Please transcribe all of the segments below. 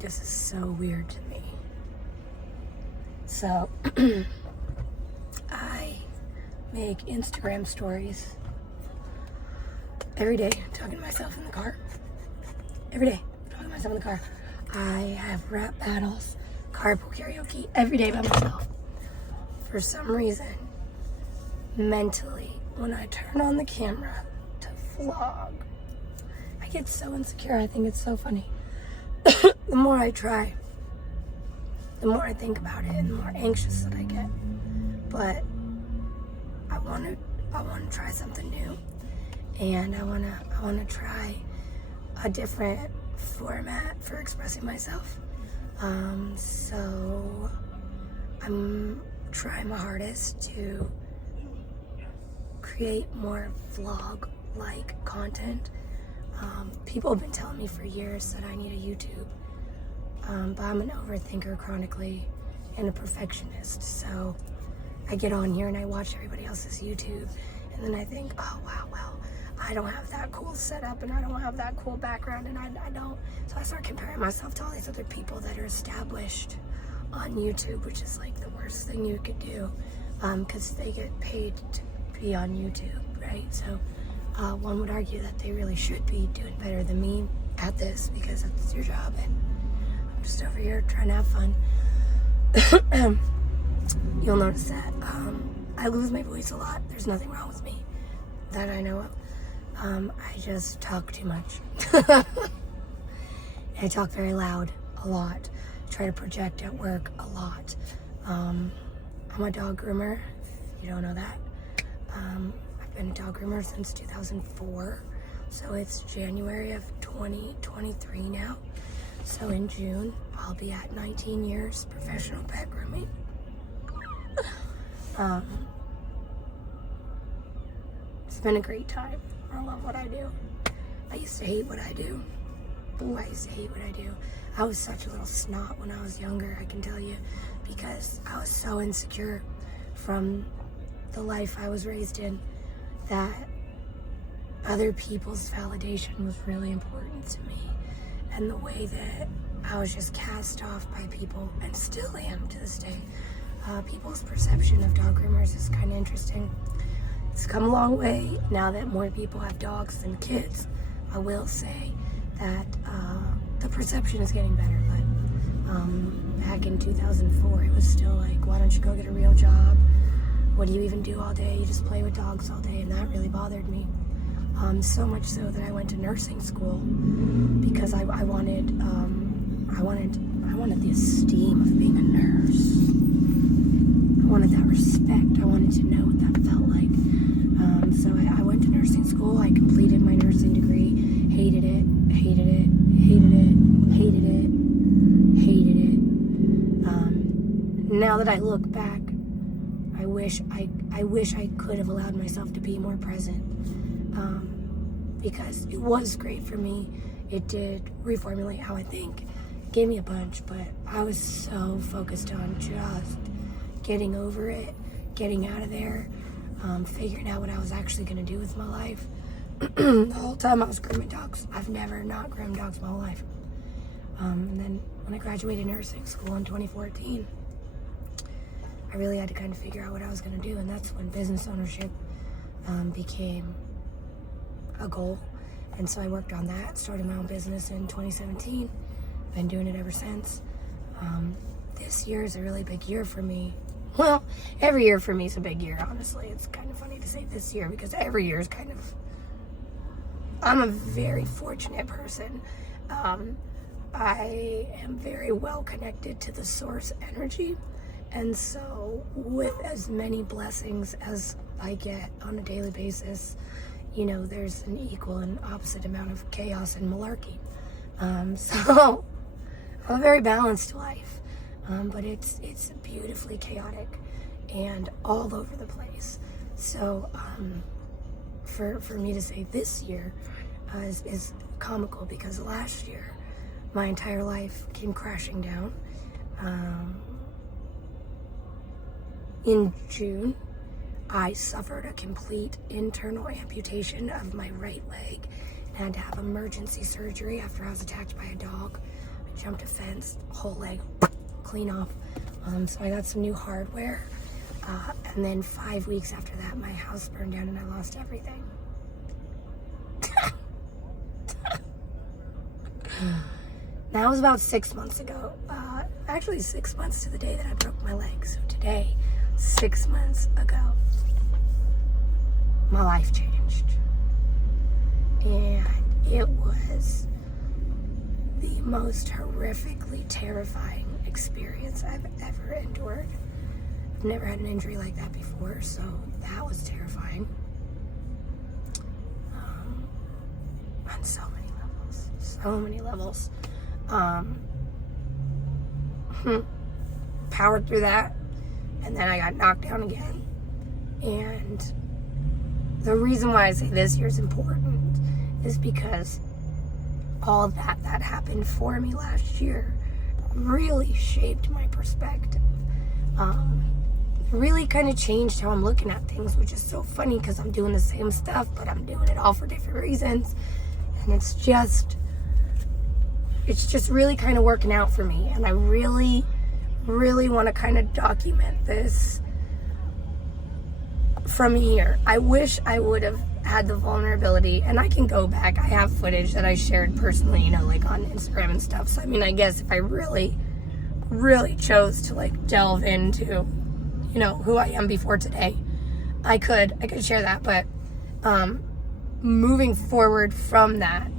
This is so weird to me. So, I make Instagram stories every day, talking to myself in the car. Every day, talking to myself in the car. I have rap battles, carpool karaoke every day by myself. For some reason, mentally, when I turn on the camera to vlog, I get so insecure. I think it's so funny. The more I try, the more I think about it, and the more anxious that I get. But I want to try something new, and I want to try a different format for expressing myself. So I'm trying my hardest to create more vlog-like content. People have been telling me for years that I need a YouTube, but I'm an overthinker chronically and a perfectionist. So I get on here and I watch everybody else's YouTube, and then I think, oh wow, well, I don't have that cool setup, and I don't have that cool background, and I don't. So I start comparing myself to all these other people that are established on YouTube, which is like the worst thing you could do, because they get paid to be on YouTube, right? So one would argue that they really should be doing better than me at this, because that's your job, and I'm just over here trying to have fun. You'll notice that I lose my voice a lot. There's nothing wrong with me that I know of. I just talk too much. I talk very loud a lot. I try to project at work a lot. I'm a dog groomer, if you don't know that. I've been a dog groomer since 2004, so it's January of 2023 now. So in June, I'll be at 19 years professional pet grooming. It's been a great time. I love what I do. I used to hate what I do. Ooh, I used to hate what I do. I was such a little snot when I was younger, I can tell you, because I was so insecure from the life I was raised in that other people's validation was really important to me. And the way that I was just cast off by people, and still am to this day. People's perception of dog groomers is kind of interesting. It's come a long way now that more people have dogs than kids. I will say that the perception is getting better, but back in 2004, it was still like, why don't you go get a real job? What do you even do all day? You just play with dogs all day, and that really bothered me. So much so that I went to nursing school because I wanted the esteem of being a nurse. I wanted that respect. I wanted to know what that felt like. So I went to nursing school. I completed my nursing degree. Hated it, hated it, hated it, hated it, hated it. Now that I look back, I wish I could have allowed myself to be more present. Because it was great for me. It did reformulate how I think. It gave me a bunch, but I was so focused on just getting over it, getting out of there, figuring out what I was actually going to do with my life. The whole time I was grooming dogs. I've never not groomed dogs my whole life. And then when I graduated nursing school in 2014, I really had to kind of figure out what I was going to do, and that's when business ownership became a goal. And so I worked on that, started my own business in 2017. Been doing it ever since. This year is a really big year for me. Well, every year for me is a big year, honestly. It's kind of funny to say this year because every year is kind of... I'm a very fortunate person. I am very well connected to the source energy. And so with as many blessings as I get on a daily basis, you know, there's an equal and opposite amount of chaos and malarkey. So I have a very balanced life, but it's beautifully chaotic and all over the place. So for me to say this year is comical because last year my entire life came crashing down. In June, I suffered a complete internal amputation of my right leg and had to have emergency surgery after I was attacked by a dog. I jumped a fence, whole leg clean off. So I got some new hardware. And then 5 weeks after that, my house burned down and I lost everything. That was about 6 months ago. Actually 6 months to the day that I broke my leg. So today, 6 months ago, my life changed. And it was the most horrifically terrifying experience I've ever endured. I've never had an injury like that before, so that was terrifying. On so many levels. So many levels. Powered through that, and then I got knocked down again. And the reason why I say this year is important is because all that happened for me last year really shaped my perspective. Really kind of changed how I'm looking at things, which is so funny because I'm doing the same stuff, but I'm doing it all for different reasons. And it's just really kind of working out for me. And I really, really want to kind of document this from here. I wish I would have had the vulnerability, and I can go back. I have footage that I shared personally, you know, like on Instagram and stuff. So, I mean, I guess if I really, really chose to like delve into, you know, who I am before today, I could share that. But moving forward from that,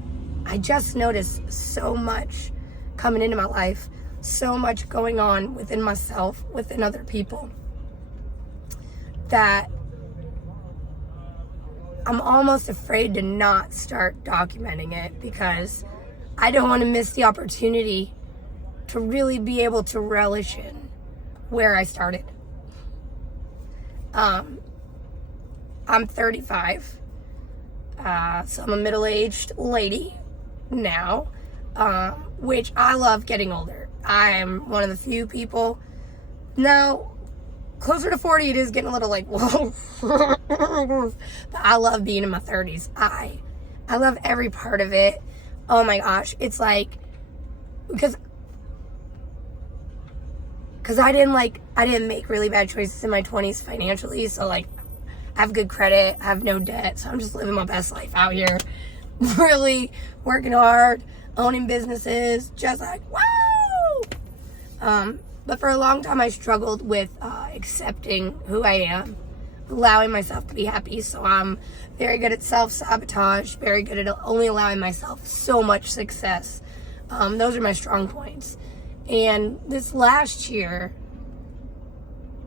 I just noticed so much coming into my life, so much going on within myself, within other people, that I'm almost afraid to not start documenting it because I don't want to miss the opportunity to really be able to relish in where I started. I'm 35, so I'm a middle-aged lady now, which I love getting older. I am one of the few people now. Closer to 40, it is getting a little like, whoa. But I love being in my 30s. I love every part of it. Oh my gosh. It's like, because I didn't make really bad choices in my 20s financially. So like, I have good credit. I have no debt. So I'm just living my best life out here. Really working hard, owning businesses, just like, whoa. But for a long time, I struggled with accepting who I am, allowing myself to be happy. So I'm very good at self-sabotage, very good at only allowing myself so much success. Those are my strong points. And this last year,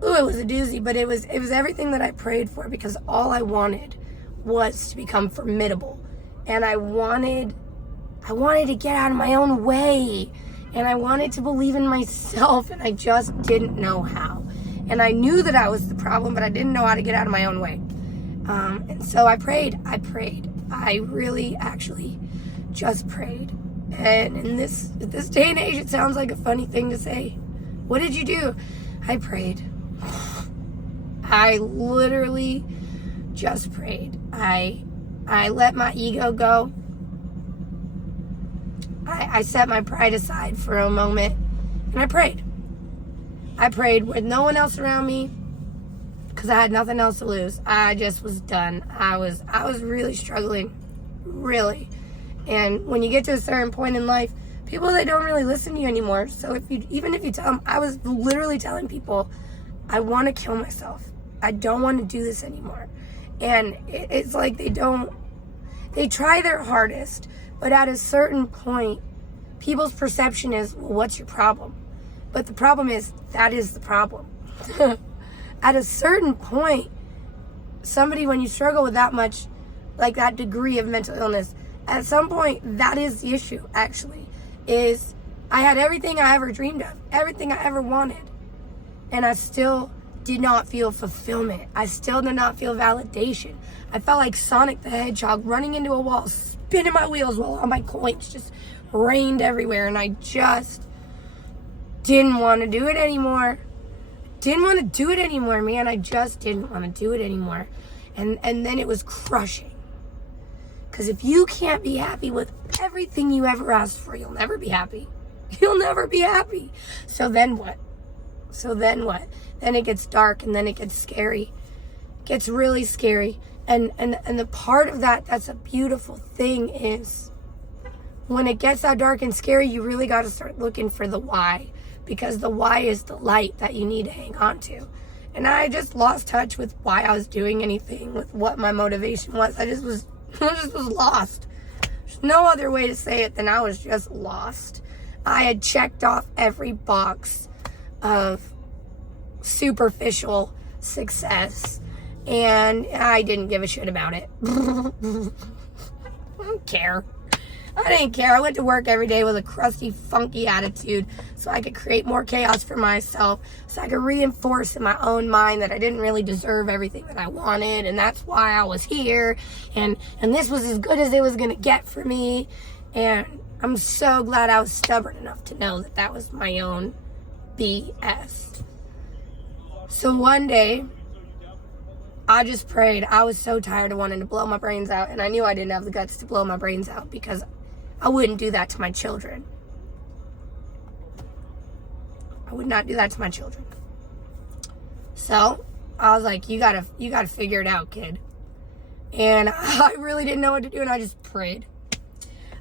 it was a doozy, but it was everything that I prayed for, because all I wanted was to become formidable. And I wanted to get out of my own way. And I wanted to believe in myself, and I just didn't know how. And I knew that I was the problem, but I didn't know how to get out of my own way. And so I prayed. I really actually just prayed. And in this day and age, it sounds like a funny thing to say. What did you do? I prayed. I literally just prayed. I let my ego go. I set my pride aside for a moment, and I prayed. I prayed with no one else around me because I had nothing else to lose. I just was done. I was really struggling, really. And when you get to a certain point in life, people, they don't really listen to you anymore. So even if you tell them, I was literally telling people, I want to kill myself. I don't want to do this anymore. And it's like they try their hardest, but at a certain point, people's perception is, well, what's your problem? But the problem is, that is the problem. At a certain point, somebody, when you struggle with that much, like that degree of mental illness, at some point, that is the issue, actually, is I had everything I ever dreamed of, everything I ever wanted, and I still did not feel fulfillment. I still did not feel validation. I felt like Sonic the Hedgehog running into a wall, spinning my wheels while all my coins just rained everywhere, and I just didn't want to do it anymore. Man. I just didn't want to do it anymore. And then it was crushing. Because if you can't be happy with everything you ever asked for, you'll never be happy. You'll never be happy. So then what? Then it gets dark, and then it gets scary. It gets really scary. And the part of that that's a beautiful thing is when it gets that dark and scary, you really got to start looking for the why, because the why is the light that you need to hang on to. And I just lost touch with why I was doing anything, with what my motivation was. I just was lost. There's no other way to say it than I was just lost. I had checked off every box of superficial success, and I didn't give a shit about it. I don't care. I didn't care. I went to work every day with a crusty, funky attitude so I could create more chaos for myself, so I could reinforce in my own mind that I didn't really deserve everything that I wanted, and that's why I was here, and this was as good as it was going to get for me. And I'm so glad I was stubborn enough to know that that was my own BS. So one day, I just prayed. I was so tired of wanting to blow my brains out, and I knew I didn't have the guts to blow my brains out because I wouldn't do that to my children. I would not do that to my children. So I was like, you gotta figure it out, kid. And I really didn't know what to do, and I just prayed.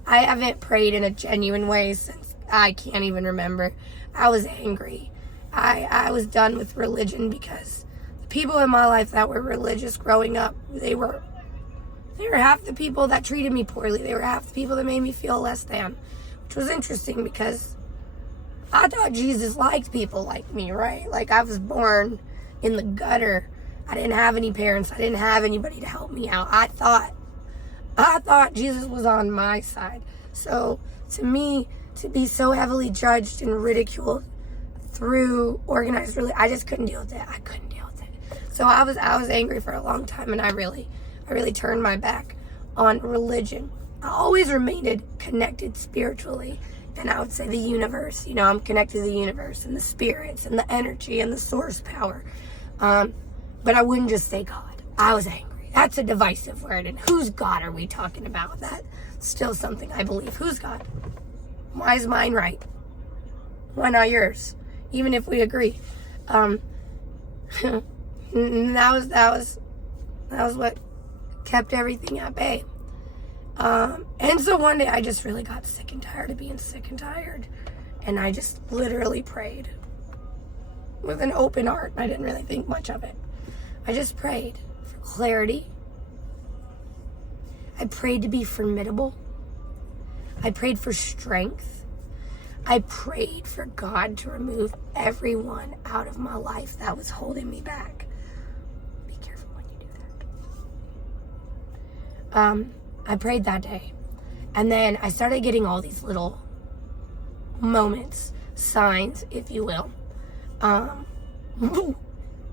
I haven't prayed in a genuine way since I can't even remember. I was angry. I was done with religion because the people in my life that were religious growing up, they were half the people that treated me poorly. They were half the people that made me feel less than, which was interesting because I thought Jesus liked people like me, right? Like, I was born in the gutter. I didn't have any parents. I didn't have anybody to help me out. I thought Jesus was on my side. So to me, to be so heavily judged and ridiculed through organized religion, I just couldn't deal with it. I couldn't deal with it. So I was angry for a long time, and I really turned my back on religion. I always remained connected spiritually, and I would say the universe. You know, I'm connected to the universe and the spirits and the energy and the source power. But I wouldn't just say God. I was angry. That's a divisive word. And whose God are we talking about? That's still something I believe. Whose God? Why is mine right? Why not yours? Even if we agree. That was what kept everything at bay. And so one day I just really got sick and tired of being sick and tired. And I just literally prayed with an open heart. I didn't really think much of it. I just prayed for clarity. I prayed to be formidable. I prayed for strength. I prayed for God to remove everyone out of my life that was holding me back. Be careful when you do that. I prayed that day. And then I started getting all these little moments, signs, if you will.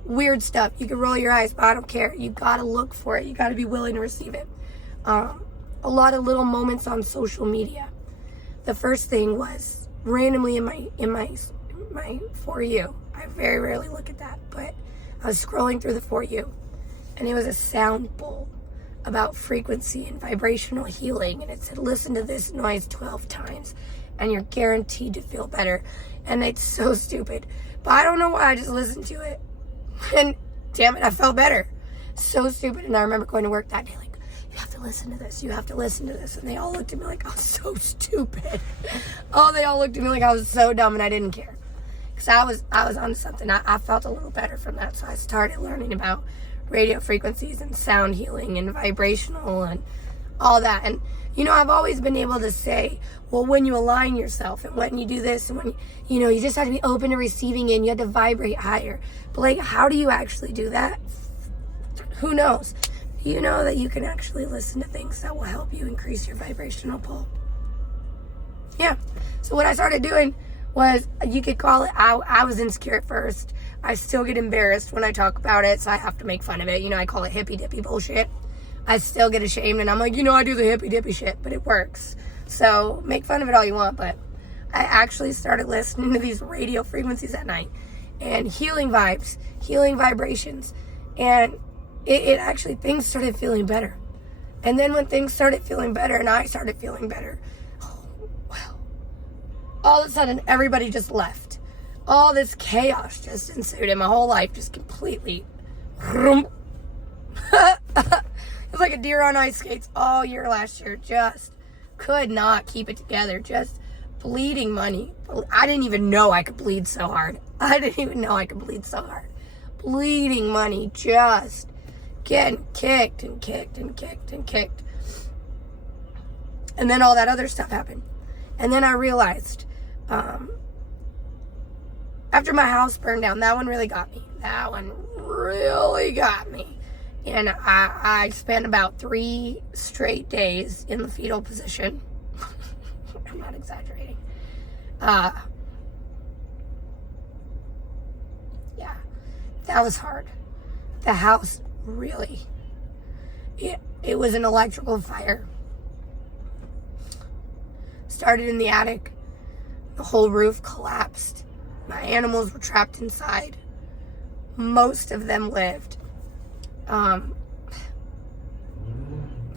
Weird stuff. You can roll your eyes, but I don't care. You gotta look for it. You gotta be willing to receive it. A lot of little moments on social media. The first thing was randomly in my For You. I very rarely look at that, but I was scrolling through the For You, and it was a sound bowl about frequency and vibrational healing, and it said, listen to this noise 12 times and you're guaranteed to feel better. And it's so stupid, but I don't know why I just listened to it, and damn it, I felt better. So stupid. And I remember going to work that day like, you have to listen to this, you have to listen to this. And they all looked at me like I was so stupid. Oh, they all looked at me like I was so dumb, and I didn't care. Because I was on something. I felt a little better from that. So I started learning about radio frequencies and sound healing and vibrational and all that. And, you know, I've always been able to say, well, when you align yourself and when you do this and when, you know, you just have to be open to receiving it and you have to vibrate higher. But, like, how do you actually do that? Who knows? Do you know that you can actually listen to things that will help you increase your vibrational pull? Yeah. So what I started doing was, you could call it, I was insecure at first. I still get embarrassed when I talk about it, so I have to make fun of it. You know, I call it hippy dippy bullshit. I still get ashamed, and I'm like, you know, I do the hippy dippy shit, but it works. So make fun of it all you want, but I actually started listening to these radio frequencies at night and healing vibes, healing vibrations. And it actually, things started feeling better. And then when things started feeling better and I started feeling better, all of a sudden, everybody just left. All this chaos just ensued, and my whole life just completely... It was like a deer on ice skates all year last year. Just could not keep it together. Just bleeding money. I didn't even know I could bleed so hard. Bleeding money. Just getting kicked and kicked and kicked and kicked. And then all that other stuff happened. And then I realized, after my house burned down, that one really got me. And I spent about 3 straight days in the fetal position. I'm not exaggerating. Yeah, that was hard. The house really, it was an electrical fire. Started in the attic. The whole roof collapsed. My animals were trapped inside. Most of them lived. The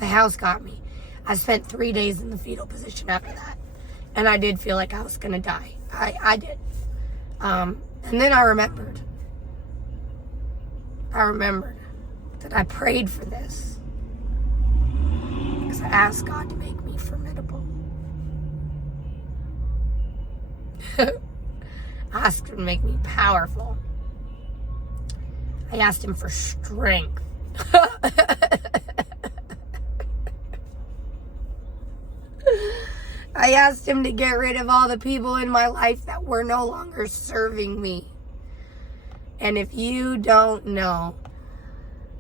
house got me. I spent 3 days in the fetal position after that. And I did feel like I was going to die. I did. And then I remembered that I prayed for this. Because I asked God to make me formidable. I asked him to make me powerful. I asked him for strength. I asked him to get rid of all the people in my life that were no longer serving me. And if you don't know,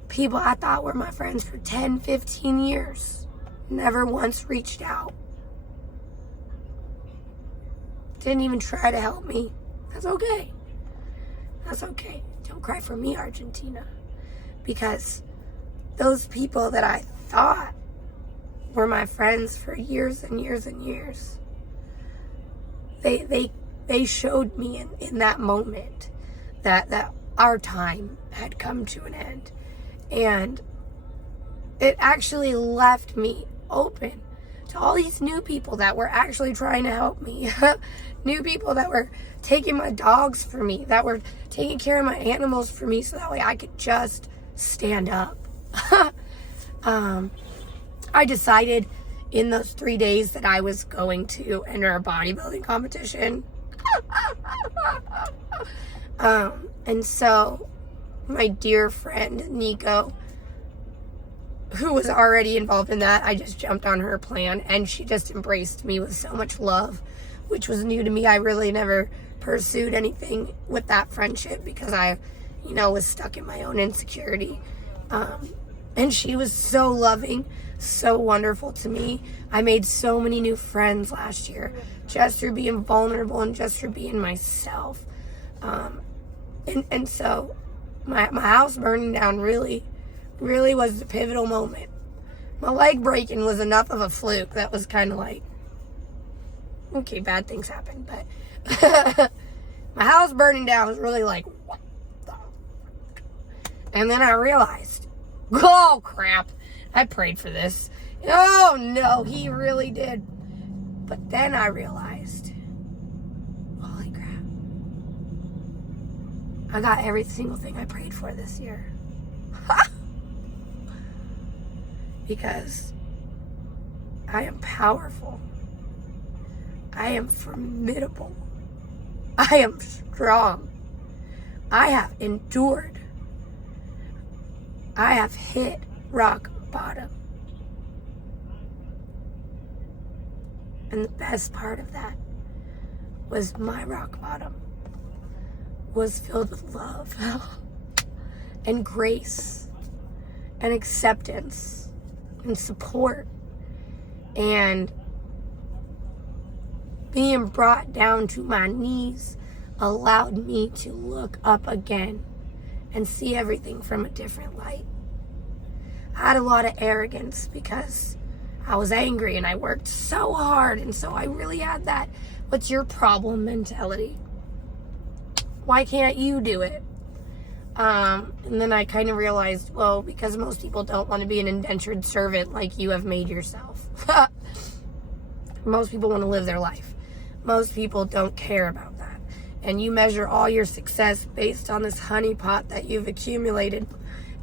people I thought were my friends for 10, 15 years never once reached out. Didn't even try to help me. That's okay. That's okay. Don't cry for me, Argentina. Because those people that I thought were my friends for years and years and years, they showed me in that moment that our time had come to an end. And it actually left me open to all these new people that were actually trying to help me. New people that were taking my dogs for me, that were taking care of my animals for me so that way I could just stand up. I decided in those 3 days that I was going to enter a bodybuilding competition. And so my dear friend Nico, who was already involved in that, I just jumped on her plan and she just embraced me with so much love, which was new to me. I really never pursued anything with that friendship because I, was stuck in my own insecurity. And she was so loving, so wonderful to me. I made so many new friends last year just through being vulnerable and just for being myself. And so my house burning down really was the pivotal moment. My leg breaking was enough of a fluke that was kind of like, okay, bad things happen, but my house burning down was really like, what the? And then I realized, oh crap, I prayed for this. Oh no, he really did. But then I realized, holy crap, I got every single thing I prayed for this year. Because I am powerful. I am formidable. I am strong. I have endured. I have hit rock bottom. And the best part of that was my rock bottom was filled with love and grace and acceptance and support and being brought down to my knees allowed me to look up again and see everything from a different light. I had a lot of arrogance because I was angry and I worked so hard, and so I really had that what's your problem mentality. Why can't you do it? And then I kind of realized, well, because most people don't want to be an indentured servant like you have made yourself. Most people want to live their life. most people don't care about that. And you measure all your success based on this honeypot that you've accumulated.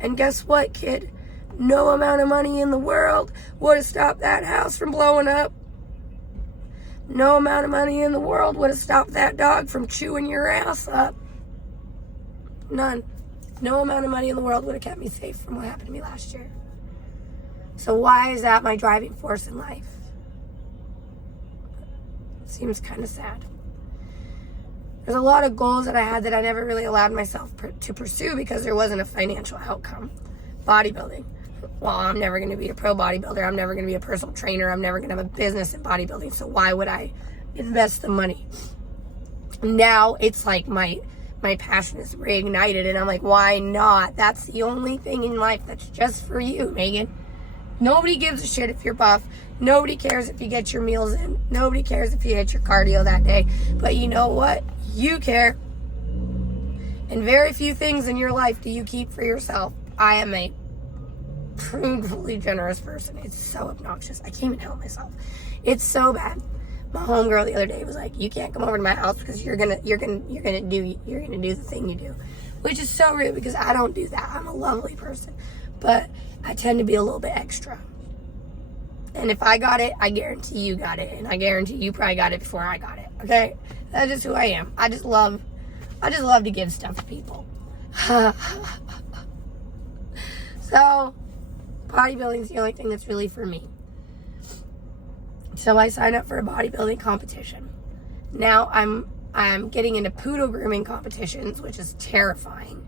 And guess what, kid? No amount of money in the world would have stopped that house from blowing up. No amount of money in the world would have stopped that dog from chewing your ass up. None. No amount of money in the world would have kept me safe from what happened to me last year. So why is that my driving force in life? It seems kind of sad. There's a lot of goals that I had that I never really allowed myself to pursue because there wasn't a financial outcome. Bodybuilding. Well, I'm never going to be a pro bodybuilder. I'm never going to be a personal trainer. I'm never going to have a business in bodybuilding. So why would I invest the money? Now it's like my passion is reignited, and I'm like, why not? That's the only thing in life that's just for you, Megan. Nobody gives a shit if you're buff. Nobody cares if you get your meals in. Nobody cares if you hit your cardio that day. But you know what? You care. And very few things in your life do you keep for yourself. I am a brutally generous person. It's so obnoxious. I can't even help myself. It's so bad. My homegirl the other day was like, "You can't come over to my house because you're gonna do the thing you do," which is so rude because I don't do that. I'm a lovely person, but I tend to be a little bit extra. And if I got it, I guarantee you got it, and I guarantee you probably got it before I got it. Okay, that's just who I am. I just love to give stuff to people. So, bodybuilding is the only thing that's really for me. So I signed up for a bodybuilding competition. Now I'm getting into poodle grooming competitions, which is terrifying.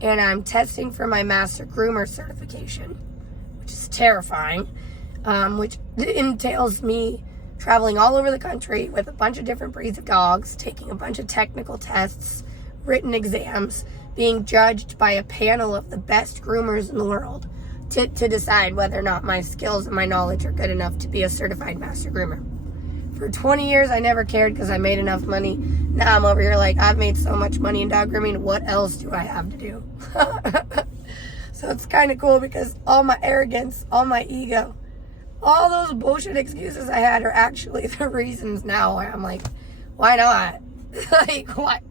And I'm testing for my master groomer certification, which is terrifying, which entails me traveling all over the country with a bunch of different breeds of dogs, taking a bunch of technical tests, written exams, being judged by a panel of the best groomers in the world to decide whether or not my skills and my knowledge are good enough to be a certified master groomer. For 20 years, I never cared because I made enough money. Now I'm over here like, I've made so much money in dog grooming. What else do I have to do? So it's kind of cool because all my arrogance, all my ego, all those bullshit excuses I had are actually the reasons now why I'm like, why not? Like, what?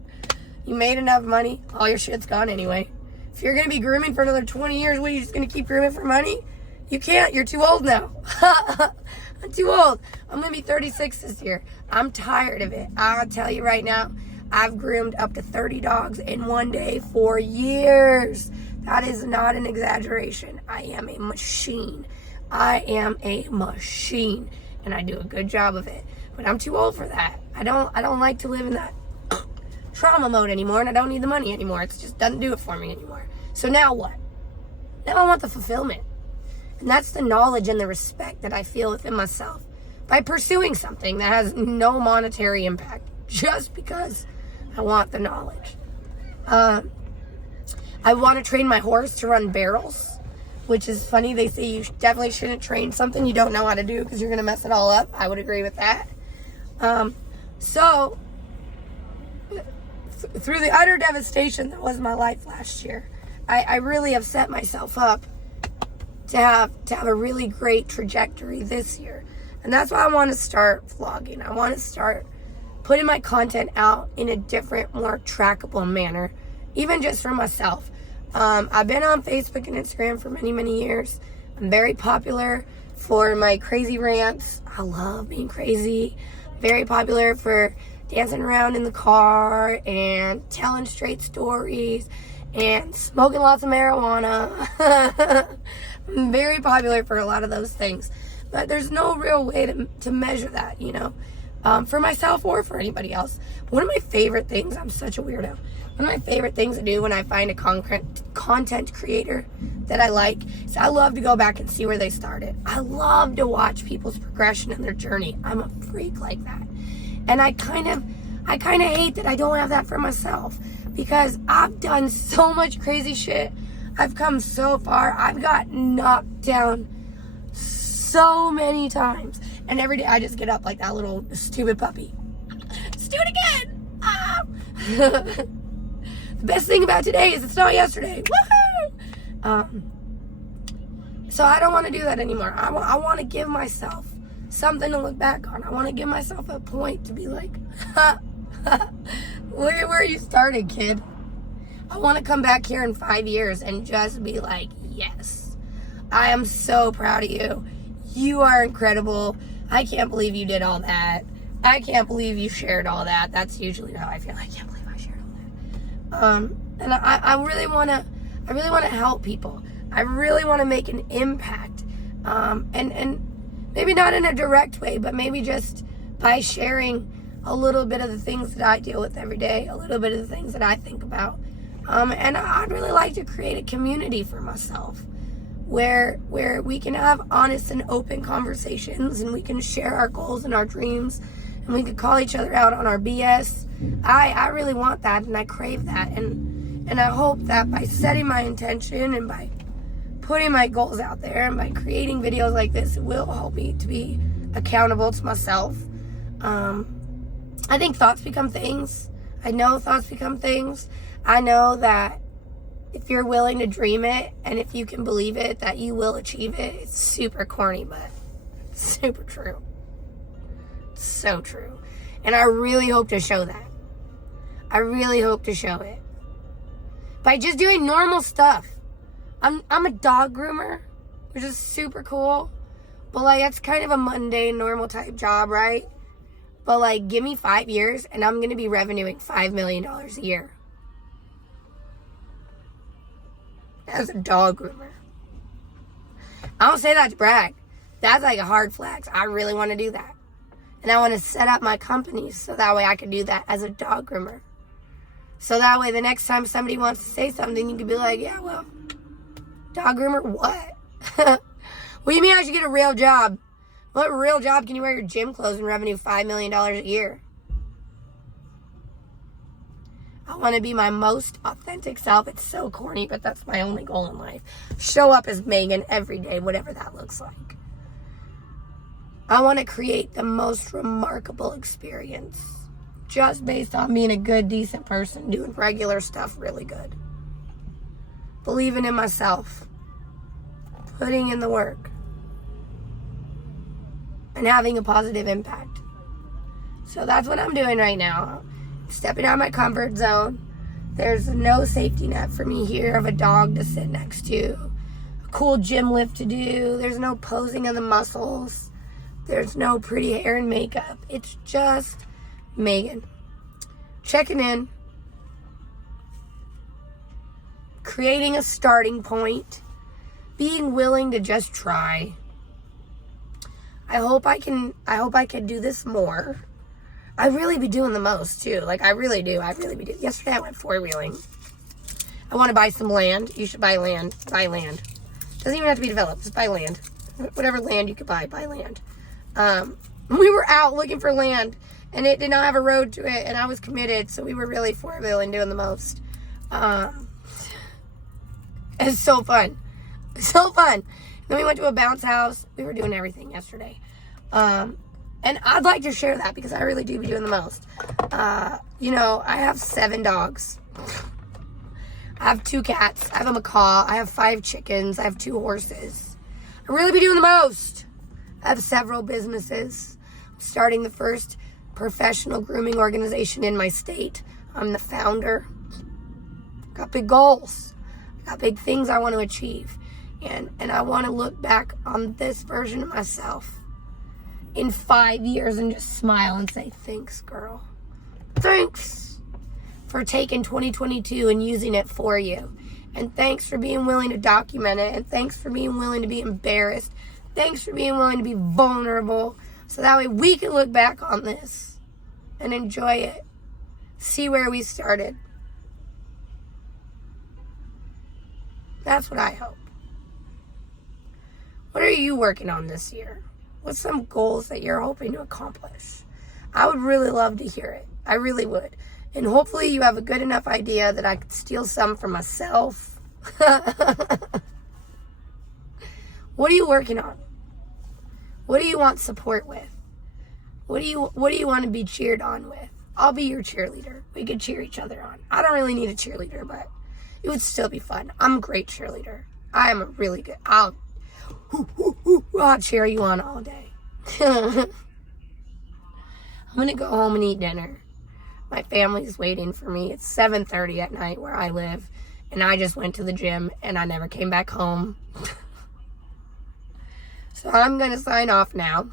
You made enough money. All your shit's gone anyway. If you're going to be grooming for another 20 years, what, are you just going to keep grooming for money? You can't. You're too old now. I'm too old. I'm going to be 36 this year. I'm tired of it. I'll tell you right now, I've groomed up to 30 dogs in one day for years. That is not an exaggeration. I am a machine. I am a machine. And I do a good job of it. But I'm too old for that. I don't like to live in that trauma mode anymore, and I don't need the money anymore. It just doesn't do it for me anymore. So now what? Now I want the fulfillment. And that's the knowledge and the respect that I feel within myself by pursuing something that has no monetary impact just because I want the knowledge. I want to train my horse to run barrels, which is funny. They say you definitely shouldn't train something you don't know how to do because you're going to mess it all up. I would agree with that. So through the utter devastation that was my life last year, I really have set myself up to have a really great trajectory this year. And that's why I want to start vlogging. I want to start putting my content out in a different, more trackable manner, even just for myself. I've been on Facebook and Instagram for many, many years. I'm very popular for my crazy rants. I love being crazy. Very popular for dancing around in the car and telling straight stories and smoking lots of marijuana. I'm very popular for a lot of those things, but there's no real way to measure that, you know, for myself or for anybody else. One of my favorite things, I'm such a weirdo, one of my favorite things to do when I find a content creator that I like is I love to go back and see where they started. I love to watch people's progression and their journey. I'm a freak like that. And I kind of hate that I don't have that for myself because I've done so much crazy shit. I've come so far. I've got knocked down so many times. And every day I just get up like that little stupid puppy. Let's do it again. Ah. The best thing about today is it's not yesterday. Woohoo! So I don't want to do that anymore. I want to give myself something to look back on. I want to give myself a point to be like, ha, ha, look at where you started, kid. I want to come back here in 5 years and just be like, yes, I am so proud of you. You are incredible. I can't believe you did all that. I can't believe you shared all that. That's usually how I feel. I can't believe I shared all that. And I really want to help people. I really want to make an impact. And maybe not in a direct way, but maybe just by sharing a little bit of the things that I deal with every day, a little bit of the things that I think about. And I'd really like to create a community for myself where we can have honest and open conversations, and we can share our goals and our dreams, and we can call each other out on our BS. I really want that, and I crave that, and I hope that by setting my intention and by putting my goals out there and by creating videos like this, it will help me to be accountable to myself. I think thoughts become things. I know thoughts become things. I know that if you're willing to dream it and if you can believe it, that you will achieve it. It's super corny, but it's super true. It's so true. And I really hope to show that. I really hope to show it. By just doing normal stuff. I'm a dog groomer, which is super cool. But like, that's kind of a mundane, normal type job, right? But like, give me 5 years and I'm going to be revenuing $5 million a year. As a dog groomer. I don't say that to brag. That's like a hard flex. I really want to do that. And I want to set up my companies so that way I can do that as a dog groomer. So that way the next time somebody wants to say something, you can be like, yeah, well, dog groomer, what? What do you mean I should get a real job? What real job can you wear your gym clothes and revenue $5 million a year? I want to be my most authentic self. It's so corny, but that's my only goal in life. Show up as Megan every day, whatever that looks like. I want to create the most remarkable experience just based on being a good, decent person, doing regular stuff really good. Believing in myself. Putting in the work. And having a positive impact. So that's what I'm doing right now. Stepping out of my comfort zone. There's no safety net for me here of a dog to sit next to. A cool gym lift to do. There's no posing of the muscles. There's no pretty hair and makeup. It's just Megan. Checking in. Creating a starting point. Being willing to just try. I hope I can do this more. I really be doing the most too. Like I really do. Yesterday I went 4-wheeling. I want to buy some land. You should buy land. Buy land. Doesn't even have to be developed. Just buy land. Whatever land you could buy land. We were out looking for land and it did not have a road to it and I was committed. So we were really 4-wheeling, doing the most. It's so fun. So fun. Then we went to a bounce house. We were doing everything yesterday. And I'd like to share that because I really do be doing the most. You know, I have 7 dogs. I have 2 cats. I have a macaw. I have 5 chickens. I have 2 horses. I really be doing the most. I have several businesses. I'm starting the first professional grooming organization in my state. I'm the founder. Got big goals. Got big things I want to achieve. And I want to look back on this version of myself in 5 years and just smile and say, thanks, girl. Thanks for taking 2022 and using it for you. And thanks for being willing to document it. And thanks for being willing to be embarrassed. Thanks for being willing to be vulnerable. So that way we can look back on this and enjoy it. See where we started. That's what I hope. What are you working on this year? What's some goals that you're hoping to accomplish? I would really love to hear it. I really would. And hopefully you have a good enough idea that I could steal some for myself. What are you working on? What do you want support with? What do you want to be cheered on with? I'll be your cheerleader. We could cheer each other on. I don't really need a cheerleader, but it would still be fun. I'm a great cheerleader. I am a really good. I'll cheer you on all day. I'm gonna go home and eat dinner. My family's waiting for me. It's 7:30 at night where I live, and I just went to the gym and I never came back home. So I'm gonna sign off now.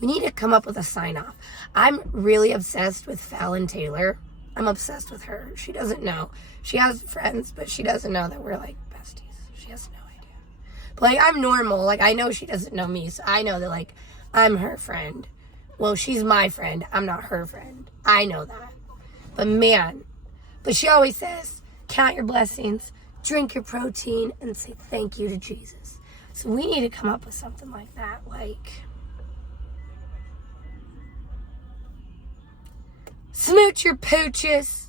We need to come up with a sign off. I'm really obsessed with Fallon Taylor. I'm obsessed with her. She doesn't know. She has friends, but she doesn't know that we're like besties. She has no idea. But like, I'm normal. Like, I know she doesn't know me, so I know that like I'm her friend. Well, she's my friend. I'm not her friend. I know that. But man, but she always says, count your blessings, drink your protein, and say thank you to Jesus. So we need to come up with something like that. Like, smooch your pooches,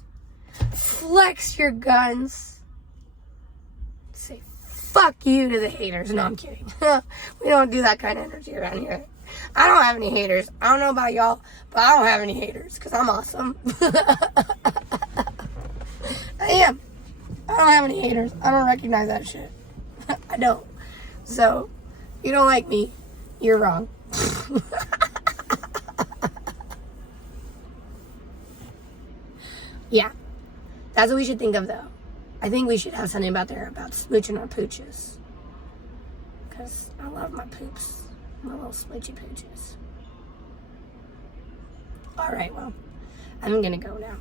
flex your guns, say fuck you to the haters. No, I'm kidding. We don't do that kind of energy around here. I don't have any haters. I don't know about y'all, but I don't have any haters because I'm awesome. I am. I don't have any haters. I don't recognize that shit. I don't. So, if you don't like me, you're wrong. Yeah. That's what we should think of, though. I think we should have something about smooching our pooches. Because I love my poops. My little smoochy pooches. Alright, well, I'm gonna go now.